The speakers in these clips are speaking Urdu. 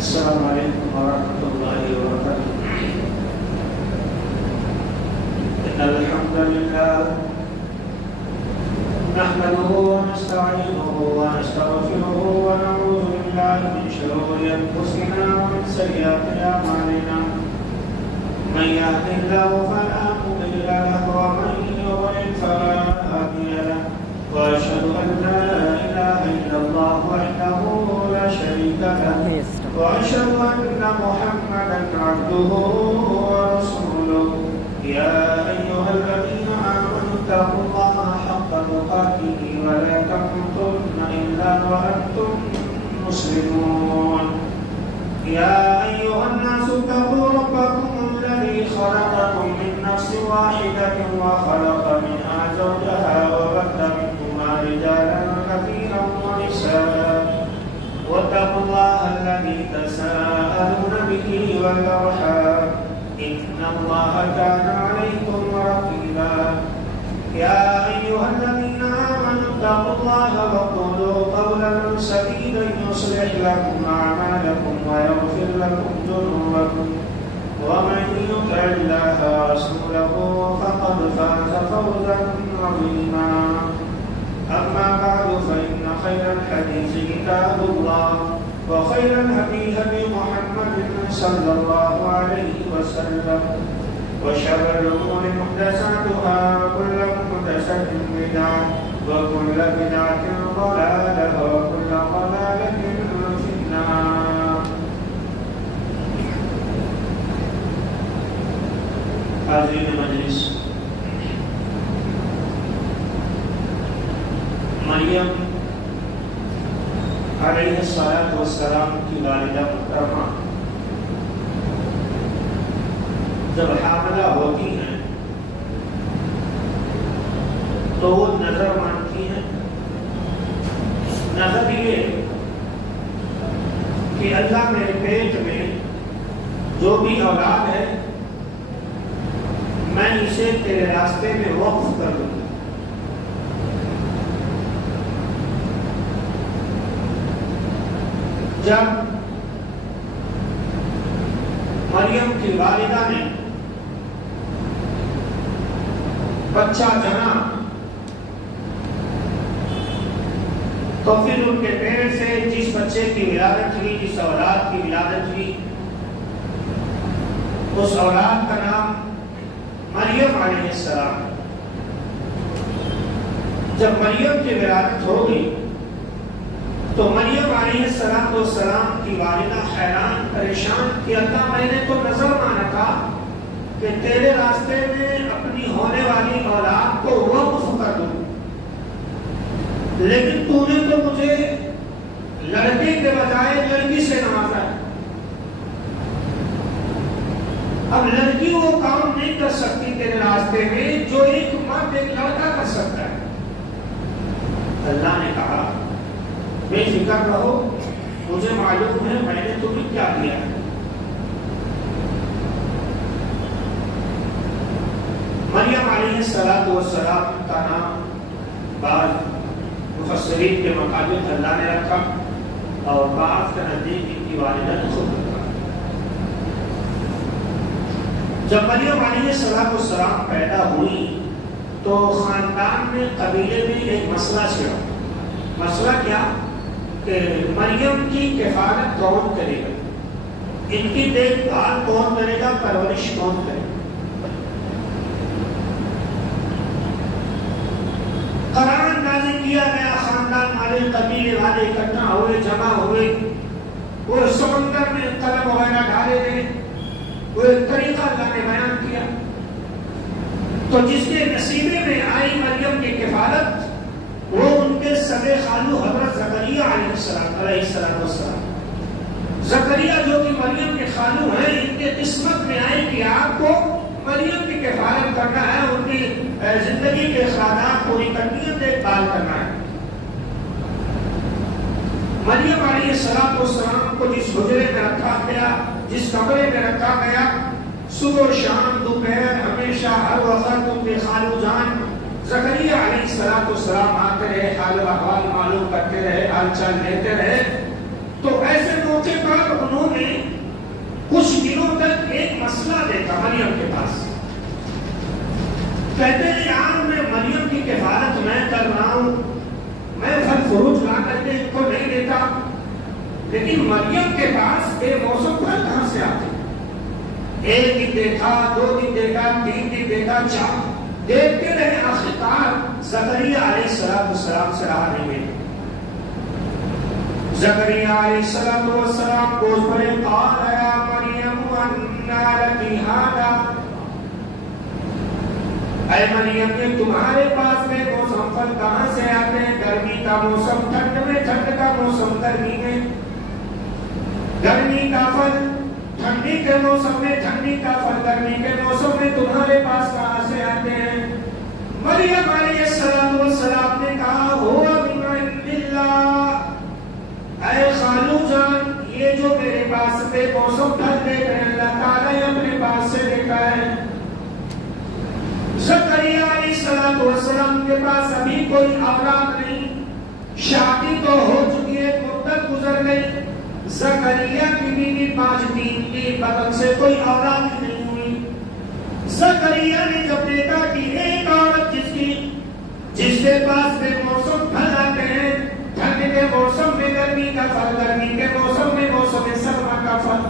السلام علیکم ورحمۃ اللہ وبرکاتہ۔ ان الحمد للہ نحمده ونستعینه ونستغفره ونعوذ باللہ من شرور انفسنا ومن سیئات اعمالنا، من يهد الله فلا مضل له ومن يضلل فلا هادي له، واشهد ان لا اله الا الله وحده لا شريك له، واشهد ان محمدا عبده ورسوله۔ يا ايها الذين امنوا اتقوا الله حق تقاته ولا تموتن الا وانتم مسلمون۔ يا ايها الناس اتقوا ربكم الذي خلقكم من نفس واحدة وخلق منها زوجها وبث منهما رجالا كثيرا ونساء، واتقوا الله الذي تساءلون به والأرحام إن الله كان عليكم رقيبا۔ يا أيها الذين آمنوا اتقوا الله وقولوا قولا سديدا يصلح لكم أعمالكم ويغفر لكم ذنوبكم، ومن يطع الله ورسوله فقد فاز فوزا عظيما۔ أما بعد فإن خير الحديث كتاب الله، وخير الهدي هدي محمد صلى الله عليه وسلم، وشر الأمور محدثاتها، وكل محدثة بدعة، وكل بدعة ضلالة، وكل ضلالة في النار۔ حاضرین مجلس، مریم علیہ السلام کی والدہ محترمہ جب حاملہ ہوتی ہیں تو وہ نظر مانتی ہیں۔ نظر یہ کہ اللہ میرے پیٹ میں جو بھی اولاد ہے میں اسے تیرے راستے میں وقف کر دوں۔ جب مریم کی والدہ نے بچہ جنا تو پھر ان کے پیٹ سے جس بچے کی ولادت ہوئی، جس اولاد کی ولادت ہوئی، اس اولاد کا نام مریم علیہ السلام۔ جب مریم کی ولادت ہو گئی تو مریم علیہ السلام کی والدہ حیران پریشان کہ اللہ میں نے تو نظر مانا تھا کہ تیرے راستے میں اپنی ہونے والی اولاد کو وقف کر دوں، لیکن تو نے تو مجھے لڑکے کے بجائے لڑکی سے نوازا ہے۔ اب لڑکی وہ کام نہیں کر سکتی تیرے راستے میں جو ایک مرد ایک لڑکا کر سکتا ہے۔ اللہ نے کہا بے فکر رہو، مجھے معلوم ہے میں نے تمہیں کیا کیا ہے۔ مریم علیہ السلام کا نام بعض مفسرین کے مطابق اللہ نے رکھا اور بعض کے نزدیک ان کی والدہ نے خود رکھا۔ جب مریم علیہ السلام پیدا ہوئی تو خاندان میں قبیلے میں ایک مسئلہ چھڑا۔ مسئلہ کیا کہ مریم کی کفالت کون کرے گا، ان کی دیکھ بھال کون کرے گا، پرورش کون کرے گا۔ قرار اندازی کیا گیا، خاندان والے قبیلے والے اکٹھا ہوئے، جمع ہوئے، وہ سمندر میں قلم وغیرہ ڈالے گئے، وہ ایک طریقہ اللہ نے بیان کیا۔ تو جس کے نصیبے میں آئی مریم کی کفالت وہ ان کے سگے خالو حضرت زکریا علیہ السلام۔ زکریا جو کہ مریم کے خالو ہیں، ان کے قسمت میں آئے کہ آپ کو مریم کی کفالت کرنا ہے، ان کی زندگی کے اخراجات پوری کرنی ہے، دیکھ بھال کرنا ہے۔ مریم علیہ السلام کو جس حجرے میں رکھا گیا، جس کمرے میں رکھا گیا، صبح شام دوپہر ہمیشہ ہر وقت ان کے خالو جان زکریا علیہ السلام آتے رہے، حال و احوال معلوم کرتے رہے، حال چال لیتے رہے۔ تو ایسے موقع پر انہوں نے کچھ دنوں تک ایک مسئلہ دیکھا مریم کے پاس. کہتے ہیں یار میں مریم کی کفالت میں کر رہا ہوں, میں پھل فروٹ لا کر کے ان کو نہیں دیتا, لیکن مریم کے پاس بے موسم پھل کہاں سے آتے؟ ایک دن دیکھا, 2 دن دیکھا, 3 دن دیکھا, 4 دیکھتے رہے, آخرکار زکریا علیہ السلام سے رہا نہیں گئے. زکریا علیہ السلام کو پڑھے, قال یا مریم انا لکی ھذا, اے مریم یہ تمہارے پاس میں موسم پھل کہاں سے آتے ہیں؟ گرمی کا موسم ٹھنڈ میں, ٹھنڈ کا موسم گرمی میں, گرمی کا پھل ٹھنڈی کے موسم میں, ٹھنڈی کا پھل گرمی کے موسم میں تمہارے پاس کہاں سے آتے ہیں؟ مریم علیہ السلام نے کہا ہوا من عند اللہ, اے خالو جان یہ جو میرے پاس بے موسم پھل دیکھ رہے ہیں اللہ تعالیٰ نے اپنے پاس سے دیکھا ہے. زکریا علیہ السلام کے پاس ابھی کوئی اولاد نہیں, شادی تو ہو چکی ہے, مدت گزر گئی, زکریا کی بیوی 5 دن کی بدن سے کوئی اولاد نہیں ہوئی. زکریا نے جب دیکھا کہ ایک عورت جس کے پاس بے موسم پھل آتے ہیں, ٹھنڈ کے موسم میں گرمی کا پھل, گرمی کے موسم میں موسم سرما کا پھل,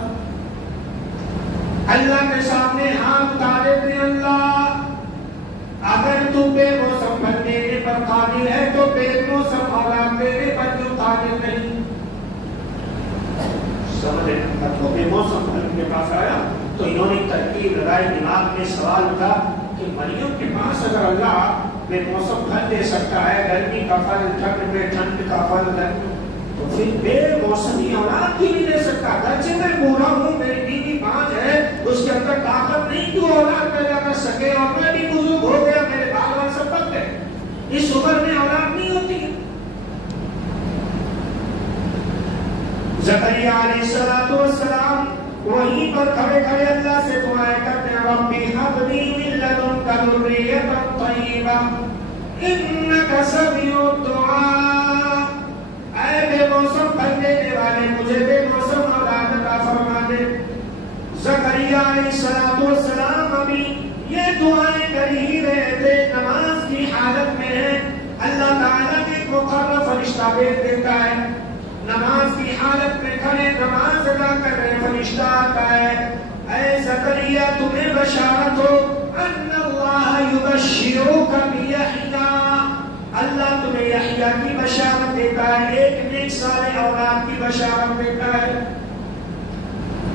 اللہ کے سامنے ہاتھ اٹھا دیتے, اللہ اگر تو بے موسم پھل دینے پر قادر ہے تو بے موسم اولاد دینے پر کیوں قادر نہیں؟ سمجھے تو بے موسم پھل کے پاس آیا تو انہوں نے ترکیب لگائی, دماغ میں سوال اٹھا کہ مریم کے پاس اگر اللہ بے موسم پھل دے سکتا ہے, گرمی کا پھل ٹھنڈ میں, ٹھنڈ کا پھل گرمی, تو پھر بے موسمی اولاد کیوں نہیں دے سکتا؟ گرچہ میں بوڑھا ہوں, میری بیوی 5 ہے, اس کے اندر طاقت نہیں کیوں اولاد پیدا کر سکے, اور میں بھی بزرگ ہو گیا, میرے بال بال سب پک گئے, اس عمر میں اولاد نہیں ہوتی. زکریا علیہ السلام وہیں پر کھڑے کھڑے اللہ سے دعائیں کرتے ہیں, ربی ھب لی من لدنک ذریۃ طیبہ انک سمیع الدعاء, اے بے موسم پھل دینے والے مجھے بے موسم اولاد عطا فرما دے. زکریا علیہ السلام ابھی یہ دعائیں کر ہی رہے تھے, نماز کی حالت میں ہے, اللہ تعالیٰ کے مقرر فرشتہ بھیج دیتا ہے, نماز کی حالت میں کھڑے نماز ادا کر رہے, فرشتہ آتا ہے, اے زکریا تمہیں بشارت ہو, ان اللہ یبشرک بیحییٰ, اللہ تمہیں یحییٰ کی بشارت دیتا ہے, ایک نیک صالح اولاد کی بشارت دیتا ہے.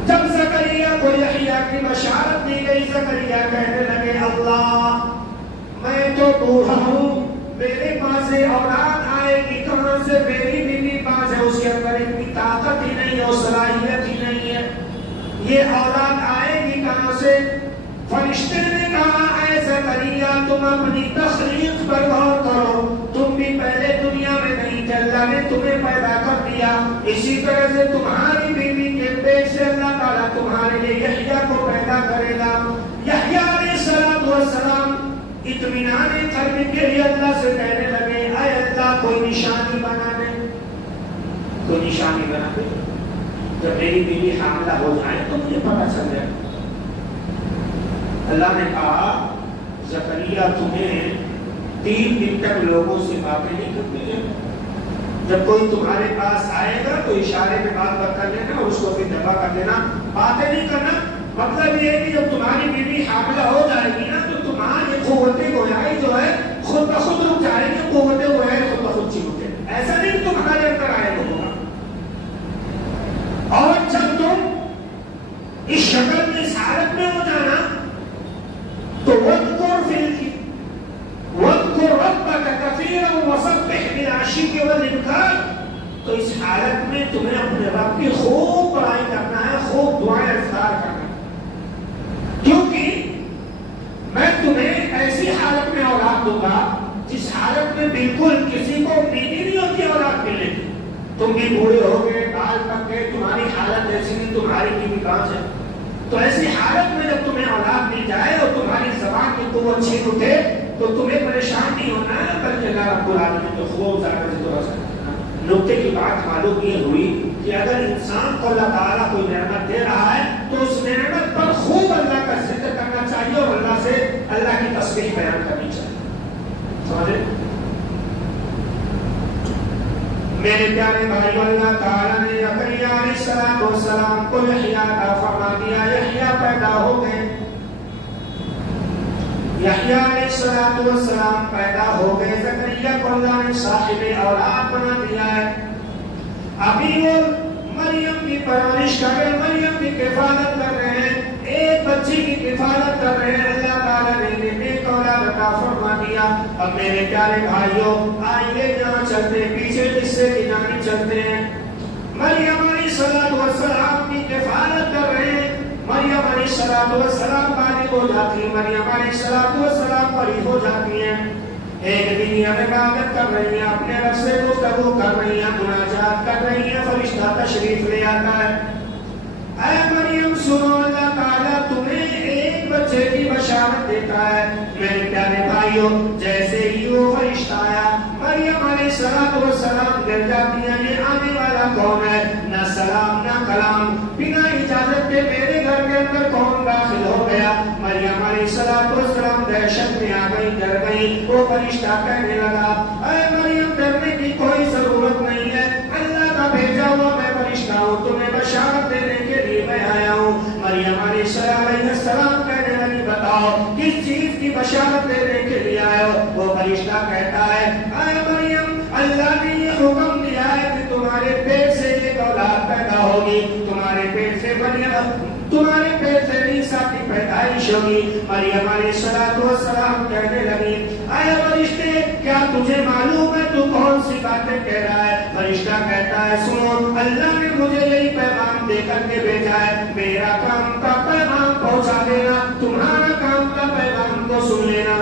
جب زکریا کو یحییٰ کی بشارت دی گئی, زکریا کہنے لگے اللہ میں تو بوڑھا ہوں, میرے پاس اولاد آئے گی کہاں سے, میری بیوی پاس ہے, اس کے اندر اتنی طاقت ہی نہیں ہے, صلاحیت ہی نہیں ہے, یہ اولاد آئے گی کہاں سے؟ فرشتے نے کہا اے زکریا تم اپنی تخلیق پر غور کرو, تم بھی پہلے دنیا میں نہیں تھے, اللہ نے تمہیں پیدا کر دیا, اسی طرح سے تمہاری بیوی کے پیٹ سے اللہ تعالیٰ تمہارے لیے یحییٰ کو پیدا کرے گا. یحییٰ علیہ السلام اطمینان قلب کے لیے اللہ سے کہنے لگے اے اللہ کوئی نشانی بنا دے, کوئی نشانی بنا دے, جب میری بیوی حاملہ ہو جائے تو مجھے پتہ چل جائے. اللہ نے کہا زکریا تمہیں 3 دن تک لوگوں سے باتیں نہیں کرنی ہے, جب کوئی تمہارے پاس آئے گا تو اشارے میں بات کر لینا اور اس کو پھر دبا کر دینا, باتیں نہیں کرنا. مطلب یہ ہے کہ جب تمہاری بیوی حاملہ ہو جائے گی نا تو تمہاری قوت گویائی جو ہے خود بخود رک جائے گی, قوت گویائی خود بخود چھوٹے, ایسا نہیں کہ تمہارے اندر آئے ہوگا. اور جب تم اس شکل میں اس حالت میں ہو جانا تو وَاذْكُرْ رَبَّكَ كَثِيرًا وَسَبِّحْ بِالْعَشِيِّ وَالْإِبْكَارِ, تو اس حالت میں تمہیں اپنے رب کی خوب بڑائی کرنا ہے, خوب دعائیں اذکار کرنا ہے, کیونکہ میں تمہیں ایسی حالت میں اولاد دوں گا جس حالت میں بالکل کسی کو امید ہی نہیں ہوتی اولاد ملنے کی. تم بھی بوڑھے ہو گئے, بال پک گئے, تمہاری حالت ایسی نہیں, تمہاری بیوی کہاں سے, تو ایسی حالت میں جب تمہیں اولاد مل جائے اور تمہاری زبان کی قوت چھین اٹھے تو تمہیں پریشان نہیں ہونا ہے, بلکہ اللہ رب العالمین تو خوب زیادہ سے درست ہے. نقطے کی بات معلوم یہ ہوئی کہ اگر انسان کو اللہ تعالیٰ کوئی نعمت دے رہا ہے تو اس نعمت پر خوب اللہ کا ذکر کرنا چاہیے اور اللہ سے اللہ کی تسبیح بیان کرنی چاہیے. سمجھے میرے پیارے بھائی، اللہ تعالیٰ نے زکریا علیہ السلام کو یحییٰ عطا فرما دیا. یحییٰ پیدا ہو گئے. یحییٰ علیہ السلام پیدا ہو گئے. زکریا کو اللہ نے صاحب اولاد بنا دیا ہے. ابھی وہ مریم کی پرورش کر رہے ہیں، مریم کی کفالت کر رہے ہیں، ایک بچی کی کفالت کر رہے ہیں. اللہ تعالیٰ نے نیک اولاد عطا فرما دیا. اب میرے پیارے بھائیوں، آئیے جہاں چلتے ہیں، پیچھے قصے کی جانب چلتے ہیں. مریم علیہ السلام کی کفالت کر رہے ہیں. مریم علیہ السلام بالغ ہو جاتی ہے. مریم علیہ السلام بڑی ہو جاتی ہیں. ایک دن یہ عبادت کر رہی ہیں، اپنے رب سے گفتگو کر رہی ہیں، مناجات کر رہی ہیں. فرشتہ تشریف لے آتا ہے. اے مریم سنو، اللہ تعالیٰ تمہیں ایک بچے کی بشارت دیتا ہے. میرے پیارے بھائیوں، جیسے ہی وہ فرشتہ آیا، مریم علیہ السلام گر جاتی ہیں. یہ آنے والا کون ہے؟ نہ سلام نہ کلام، بنا اجازت کے میرے گھر کے اندر کون داخل ہو گیا؟ مریم علیہ السلام دہشت میں آ گئی، ڈر گئی. وہ فرشتہ کہنے لگا، اے مریم ڈرنے کی کوئی ضرورت نہیں ہے، اللہ کا بھیجا ہوا میں فرشتہ ہوں، تمہیں بشارت دینے کے لیے میں آیا ہوں. مریم علیہ السلام کہنے لگی، بتاؤ کس چیز کی بشارت دینے کے لیے آئے ہو؟ وہ فرشتہ کہتا ہے، اے مریم اللہ نے یہ حکم دیا ہے کہ تمہارے پیٹ سے ایک اولاد پیدا ہوگی، تمہارے پیٹ سے تمہارے پیٹ سے عیسیٰ کی پیدائش ہوگی. مریم علیہ السلام کہنے لگی، اے فرشتے کیا تجھے معلوم ہے تو کون سی باتیں کہہ رہا ہے؟ فرشتہ کہتا ہے، سنو اللہ نے مجھے یہی پیغام دے کر کے بھیجا ہے، میرا کام کا پیغام پہنچا دینا، تمہارا کام کا پیغام کو سن لینا.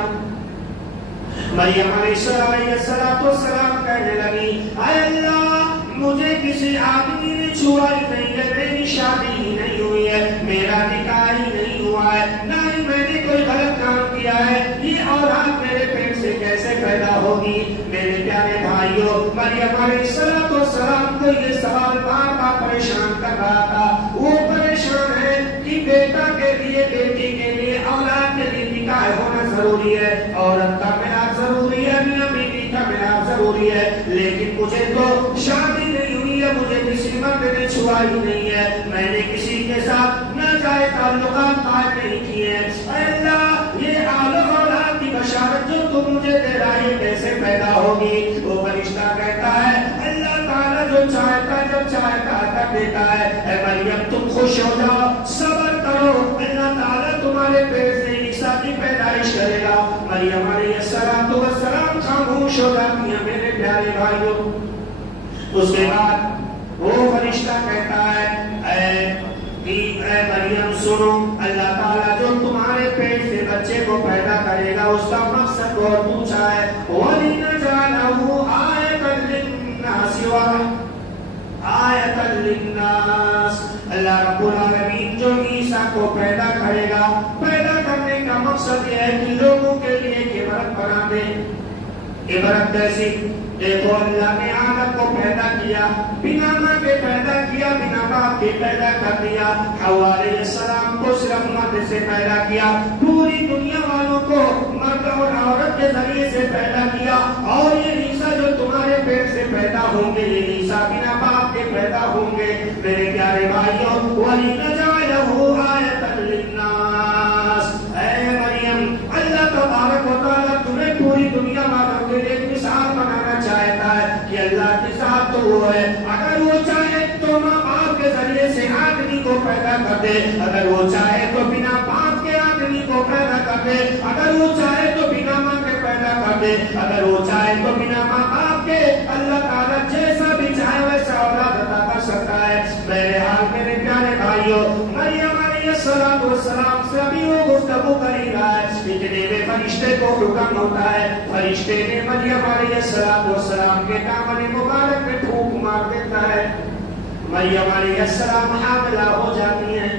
مریم علیہ السلام کہنے لگی، اے اللہ مجھے کسی آدمی نے چھوا ہی نہیں ہے، میری شادی ہی نہیں ہوئی ہے، میرا نکاح ہی نہیں ہوا ہے، نہ ہی میں نے کوئی غلط کام کیا ہے، یہ اولاد میرے پیٹ سے کیسے پیدا ہوگی؟ میرے پیارے بھائیوں، مریم علیہ السلام کو یہ سوال بار بار پریشان کر رہا تھا. وہ پریشان ہے کہ بیٹا کے لیے، بیٹی کے لیے، اولاد کے لیے نکاح ہونا ضروری ہے، عورت کا ملاپ ضروری ہے، میاں بیوی کا ملاپ ضروری ہے، لیکن مجھے تو شادی نہیں ہوئی ہے، مجھے کسی مرد نے چھوا ہی نہیں ہے، میں نے کسی کے ساتھ ناجائز تعلقات قائم نہیں کیے ہیں. اے اللہ یہ اولاد کی بشارت جو تم مجھے دے رہا ہے کیسے پیدا ہوگی؟ وہ فرشتہ کہتا ہے، اللہ تعالیٰ جو چاہتا ہے جب چاہتا ہے دیتا ہے. اے مریم تم خوش ہو جاؤ، صبر کرو، اللہ تعالیٰ تمہارے پیٹ سے عیسیٰ کی پیدائش کرے گا. مریم علیہ السلام خاموش ہو جاتی ہیں. میرے پیارے بھائیوں، اس کے بعد وہ فرشتہ کہتا ہے، اے مریم سنو، اللہ تعالیٰ جو تمہارے پیٹ سے بچے کو پیدا کرے گا اس کا مقصد بہت اونچا ہے. وَلِنَجْعَلَهُ آیَةً لِلنَّاسِ آیَةً لِلنَّاسِ. اللہ رب العالمین جو عیسیٰ کو پیدا کرے گا، پیدا کرنے کا مقصد یہ ہے کہ لوگوں کے لیے ایک عبرت بنا دے. عبرت کیسی؟ دیکھو اللہ نے آدم کو پیدا کیا، بنا ماں کے پیدا کیا، بنا باپ کے پیدا کر دیا. حوا علیہ السلام کو صرف مرد سے پیدا کیا، پوری دنیا والوں کو مرد اور عورت کے ذریعے سے پیدا کیا. اور یہ عیسیٰ جو تمہارے پیٹ سے پیدا ہوں گے، یہ عیسیٰ بنا باپ کے پیدا ہوں گے. میرے پیارے بھائیوں، وَلِنَجْعَلَهُ آیَةً لِلنَّاسِ. اے مریم اللہ تبارک و تعالیٰ تمہیں پوری دنیا والوں کے لیے مثال بنانا چاہتا ہے کہ اللہ کے ساتھ تو وہ ہے، اگر وہ چاہے تو ماں باپ کے ذریعے سے آدمی کو پیدا کر دے، اگر وہ چاہے تو بنا باپ کے آدمی کو پیدا کر دے، اگر وہ چاہے تو بنا ماں کے پیدا کر دے، اگر وہ چاہے تو بنا ماں باپ کے. اللہ تعالیٰ جیسا بھی چاہے ویسا اولاد عطا کر سکتا ہے. بہرحال میرے پیارے بھائیوں، مریم علیہ السلام سے ابھی وہ گفتگو کر ہی رہا ہے، اتنے میں فرشتے کو حکم ہوتا ہے. فرشتے نے مریم علیہ السلام کے دامن مبارک میں پھونک مار دیتا ہے. مریم علیہ السلام حاملہ ہو جاتی ہیں.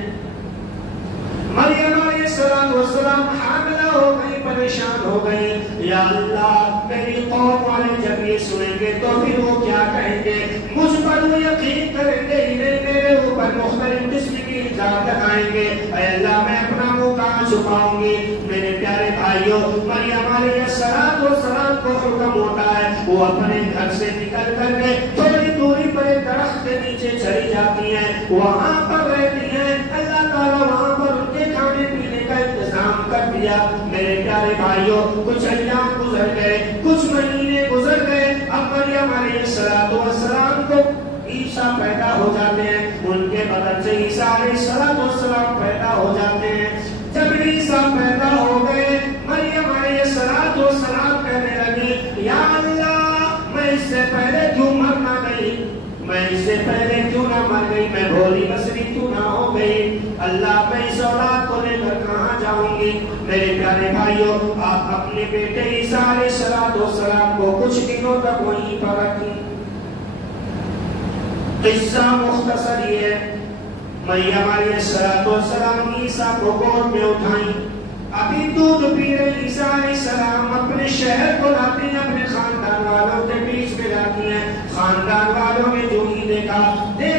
مریم علیہ السلام حاملہ ہو گئی، پریشان ہو گئی. یا اللہ میری قوم والے جب یہ سنیں گے تو پھر وہ کیا کہیں گے؟ مجھ پر وہ یقین کریں گے ہی نہیں، میرے اوپر کی الزام لگائیں گے، اے اللہ میں اپنا منہ کہاں چھپاؤں گی؟ میرے پیارے بھائیوں، مریم علیہ السلام کو حکم ہوتا ہے، وہ اپنے گھر سے نکل کر کے تھوڑی دوری پر ایک درخت کے نیچے چلی جاتی ہیں، وہاں پر رہتی ہیں۔ اللہ تعالیٰ وہاں پر ان کے کھانے پینے کا انتظام کر دیا۔ میرے پیارے بھائیوں، کچھ ایام گزر گئے، کچھ مہینے گزر گئے، اب مریم علیہ السلام کو عیسیٰ پیدا ہو جاتے ہیں، ان کے بدن سے عیسیٰ علیہ السلام پیدا ہو جاتے ہیں۔ جب عیسیٰ پیدا ہو گئے، مریم علیہ السلام کہنے لگی، یا اللہ میں اس سے پہلے کیوں مر نہ گئی، میں اس سے پہلے کیوں نہ مر گئی، میں بھولی بسری کیوں نہ ہو گئی، اللہ میں اس اولاد کو لے کر کہاں جاؤں گی؟ میرے پیارے بھائیوں، آپ اپنے بیٹے عیسیٰ علیہ السلام کو کچھ دنوں تک وہیں پر رکھیں۔ قصہ مختصر یہ ہے، مریم علیہ السلام عیسیٰ کو گود میں اٹھائیں، ابھی دودھ پی رہے عیسیٰ علیہ السلام اپنے شہر کو لاتی ہیں، اپنے خاندان والوں کے بیچ میں لاتی ہیں۔ خاندان والوں نے جو ہی دیکھا کہ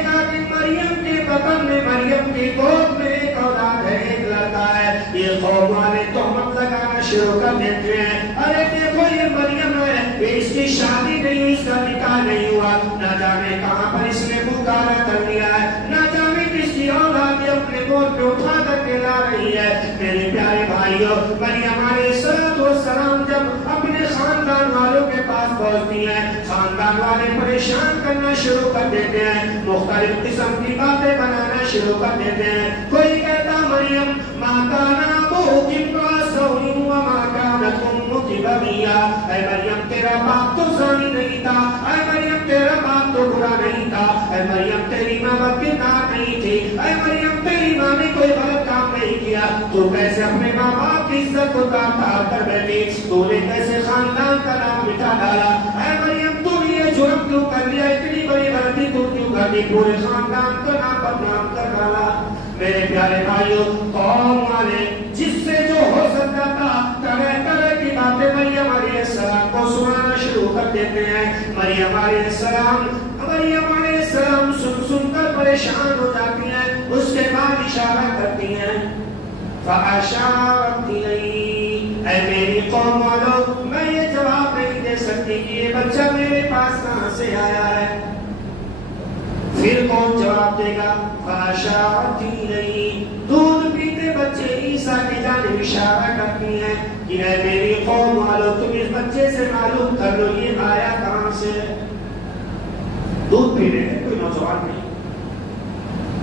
مریم کے بطن میں، مریم کی گود میں ایک اولاد ہے، ایک لڑکا ہے، یہ قوم والے تہمت لگانا شروع کر دیتے ہیں، ارے دیکھو یہ مریم ہے، اس کی شادی نہیں ہوئی، اس کا نکاح نہیں ہوا، نہ جانے کہاں پر اس نے پکارا کر دیا ہے، نہ جانے کس کی اولاد یہ اپنے گود میں اٹھا کر کے لا رہی ہے۔ میرے پیارے بھائیوں، مریم علیہ السلام جب اپنے خاندان والوں کے پاس پہنچتی ہیں، خاندان والے پریشان کرنا شروع کر دیتے ہیں، مختلف قسم کی باتیں بنانا شروع کر دیتے ہیں۔ کوئی کہتا مریم ماں کانا ابوک امرأ سوء وما کانت امک بغیا، اے مریم تیرا باپ تو زانی نہیں تھا، اے مریم تیرا باپ تو برا نہیں تھا، اے مریم تیری ماں بدکردار نہیں تھی، اے مریم تیری ماں نے کوئی غلط کام نہیں کیا، تو کیسے اپنے ماں باپ کی عزت کو تار کر بیٹھی، تو نے کیسے خاندان کا نام مٹا ڈالا، اے مریم تو نے یہ جرم کیوں کر لیا، اتنی بڑی غلطی تو کیوں کر دی، پورے خاندان کا نام بدنام کر ڈالا۔ میرے پیارے بھائیوں، قوم والے جس سے جو ہو سکتا تھا طرح طرح کی باتیں مریم علیہ السلام کو سنانا شروع کر دیتے ہیں۔ مریم علیہ السلام سن کر پریشان ہو جاتی ہیں، اس کے بعد اشارہ کرتی ہیں، فَأَشَارَتْ إِلَيْهِ، اے میری قوم والو، میں یہ جواب نہیں دے سکتی کہ یہ بچہ میرے پاس کہاں سے آیا ہے، پھر کون جواب دے گا؟ فَأَشَارَتْ إِلَيْهِ، دودھ پیتے بچے عیسیٰ کی جانب اشارہ کرتی ہیں کہ اے میری قوم والو، تم اس بچے سے معلوم کر لو یہ آیا کہاں سے، دودھ پی رہے ہیں، کوئی نوجوان نہیں۔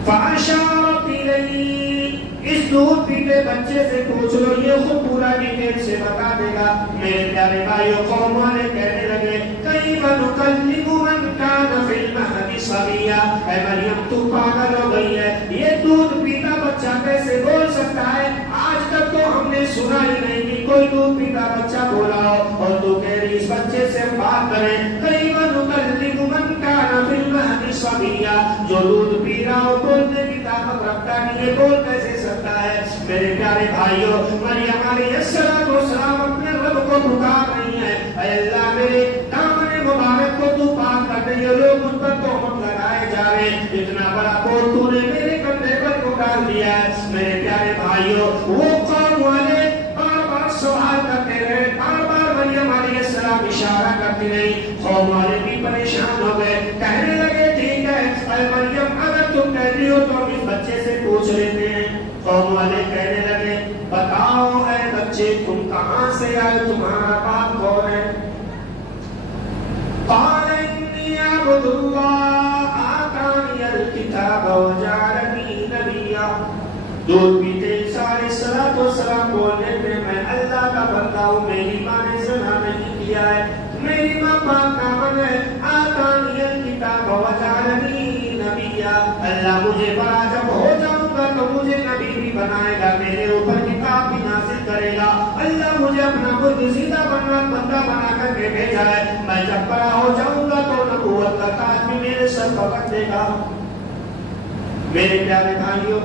فَأَشَارَتْ إِلَيْهِ، اس دودھ پیتے بچے سے پوچھ لو، یہ خود پورا ڈیٹیل سے بتا دے گا۔ میرے پیارے بھائیوں، قوم والے کہنے لگے، کَيْفَ نُكَلِّمُ مَنْ كَانَ فِي الْمَهْدِ صَبِيًّا، اے مریم تو پاگل ہو گئی ہے، یہ دودھ پیتا بچہ کیسے بول سکتا ہے؟ آج تک تو ہم نے سنا ہی نہیں کہ کوئی دودھ پیتا بچہ بولا ہو، اور تو کہہ رہی اس بچے سے بات کریں۔ کَيْفَ نُكَلِّمُ مَنْ كَانَ فِي الْمَهْدِ صَبِيًّا، جو دودھ پی رہا ہو بولنے کی طاقت رکھتا نہیں ہے، بول کیسے سکتا ہے؟ میرے پیارے بھائیوں، مریم علیہ السلام اپنے رب کو پکار رہی ہے، اے اللہ میرے دامن مبارک کو تو پاک کر دے، یہ لوگ مجھ پر تہمت لگائے جا رہے ہیں، اتنا بڑا بوجھ تو نے میرے کندھے پر کو ڈال دیا ہے۔ میرے پیارے بھائیوں، وہ قوم والے بار بار سوال کرتے رہے، بار بار مریم علیہ السلام اشارہ کرتی رہی، قوم والے بھی پریشان ہو گئے، کہنے لگے ٹھیک ہے اے مریم اگر تم کہتی ہو تو ہم اس بچے سے پوچھ لیتے ہیں۔ قوم والے کہنے لگے، بتاؤ اے بچے تم کہاں سے آئے، تمہارا باپ کون ہے؟ قال انی عبد اللہ آتانی الکتاب وجعلنی نبیا، دودھ پیتے عیسیٰ علیہ السلام بولنے پہ میں اللہ کا بندہ ہوں، میری ماں نے زنا نہیں کیا ہے، میری ماں پاک دامن ہے، آتانی الکتاب وجعلنی نبیا، اللہ مجھے بڑا جب ہو جاؤں گا تو مجھے نبی بھی بنائے گا، میرے اوپر کتاب بھی نازل کرے گا، اللہ مجھے اپنا برگزیدہ بندہ بنا کر کے بھیجا ہے، میں جب بڑا ہو جاؤں گا تو نبوت کا تاج بھی میرے سر پر رکھ دے گا۔ میرے پیارے بھائیوں،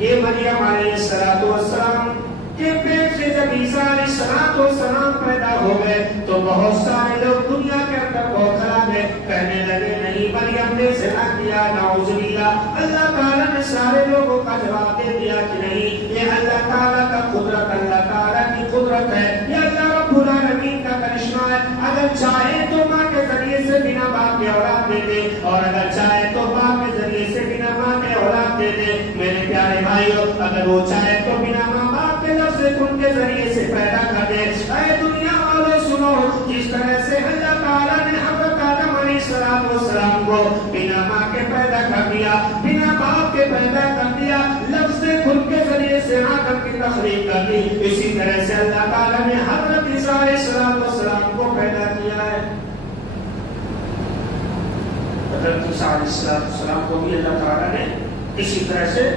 یہ مریم علیہ السلام کے پیٹ سے جب عیسیٰ علیہ السلام پیدا ہو گئے تو بہت سارے لوگ دنیا کے اندر بہت خراب ہے، کہنے لگے نہیں مریم نے زنا کیا، نعوذ باللہ کیا؟ اللہ تعالیٰ نے سارے لوگوں کا جواب دے دیا کہ نہیں، یہ اللہ تعالیٰ کا قدرت، اللہ تعالیٰ کی قدرت ہے، یہ اللہ رب العالمین کا کرشمہ ہے۔ اگر چاہے تو ماں کے ذریعے سے بنا باپ کے اولاد دے دے، اور اگر چاہے تو باپ کے ذریعے سے بنا ماں کے اولاد دے دے۔ میرے پیارے بھائیوں، اگر وہ چاہے تو بنا ماں باپ کے لفظ ان کے ذریعے سے پیدا کر دے۔ اے دنیا والوں سنو، جس طرح سے اللہ تعالیٰ نے حضرت آدم علیہ السلام کو بنا ماں کے پیدا کر دیا، بنا باپ کے پیدا کر دیا، لفظ کن کے ذریعے سے آدم کی تخلیق کر دی، اسی طرح سے اللہ تعالیٰ نے حضرت عیسیٰ علیہ السلام کو پیدا کیا ہے۔ حضرت عیسیٰ علیہ السلام کو بھی اللہ تعالیٰ نے اسی طرح سے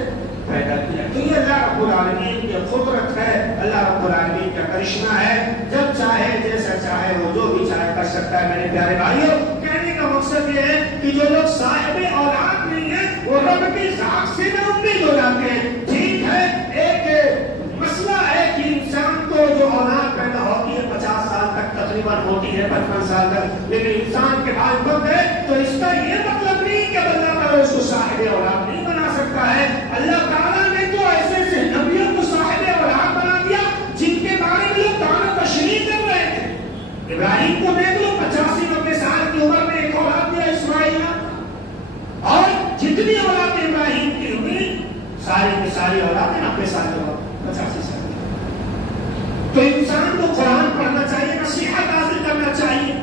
پیدا کیا۔ تو یہ اللہ رب العالمین کی قدرت ہے، اللہ رب العالمین کا کرشمہ ہے، جب چاہے جیسا چاہے وہ جو بھی چاہے کر سکتا ہے۔ میرے پیارے بھائیوں، کہنے کا مقصد یہ ہے کہ جو لوگ صاحب اولاد نہیں ہیں وہ رب کی ذات سے نا امید ہو جاتے ہیں۔ ٹھیک ہے، ایک مسئلہ ہے کہ انسان کو جو اولاد پیدا ہوتی ہے 50 سال تک تقریباً ہوتی ہے، 55 سال تک، لیکن انسان کے بعد بند ہے، تو اس کا یہ مطلب نہیں کہ اللہ تعالیٰ اس کو صاحب اولاد نہیں بنا سکتا ہے۔ اللہ تعالیٰ نے تو ایسے نبیوں کو صاحب اولاد بنا دیا جن کے بارے میں لوگ دعویٰ تشریح کر رہے تھے۔ ابراہیم کو دیکھ لو، 85-90 سال کی عمر میں ایک اولاد دیا اسماعیل، اور جتنی اولاد ابراہیم کی ہوئی ساری کی ساری اولادیں 90 سال کی عمر، 85 سال کی۔ تو انسان کو قرآن پڑھنا چاہیے، نصیحت حاصل کرنا چاہیے۔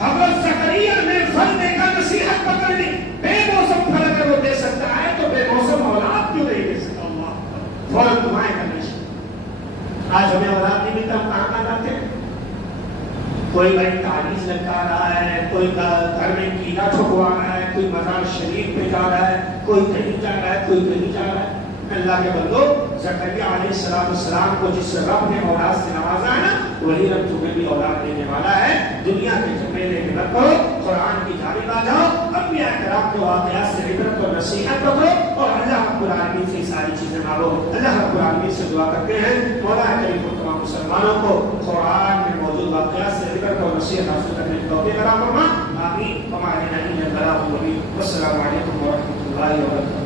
حضرت زکریا نے پھل دیکھا، نصیحت پکڑ لی، بے موسم پھل اگر وہ دے سکتا ہے تو بے موسم اولاد کیوں نہیں دے سکتا؟ اللہ فوراً دعائیں کرنی چاہیے۔ آج ہمیں اولاد نہیں ملتا، ہم کہاں جاتے ہیں؟ کوئی بھائی تعویذ لٹکا رہا ہے، کوئی گھر میں کیڑا ٹھکوا رہا ہے، کوئی مزار شریف پہ جا رہا ہے، کوئی کہیں جا رہا ہے، کوئی کہیں جا رہا ہے۔ اللہ کے بندو، زکریا علیہ السلام کو جس رب نے اولاد سے نوازا ہے نا، وہی رب تمہیں بھی اولاد دینے والا ہے۔ دنیا کے جھمیلے میں مت کرو، قرآن کی جانب آ جاؤ، انبیاء کرام کے واقعات سے عبرت اور نصیحت پکڑو، اور اللہ رب العالمین سے ساری چیزیں مانگو۔ اللہ رب العالمین سے دعا کرتے ہیں مولا کریم کو تمام مسلمانوں کو قرآن میں موجود واقعات سے عبرت اور نصیحت حاصل کرنے کی توفیق عطا فرما۔ آمین۔ ہمارے نبی السلام علیکم ورحمۃ اللہ وبرکاتہ۔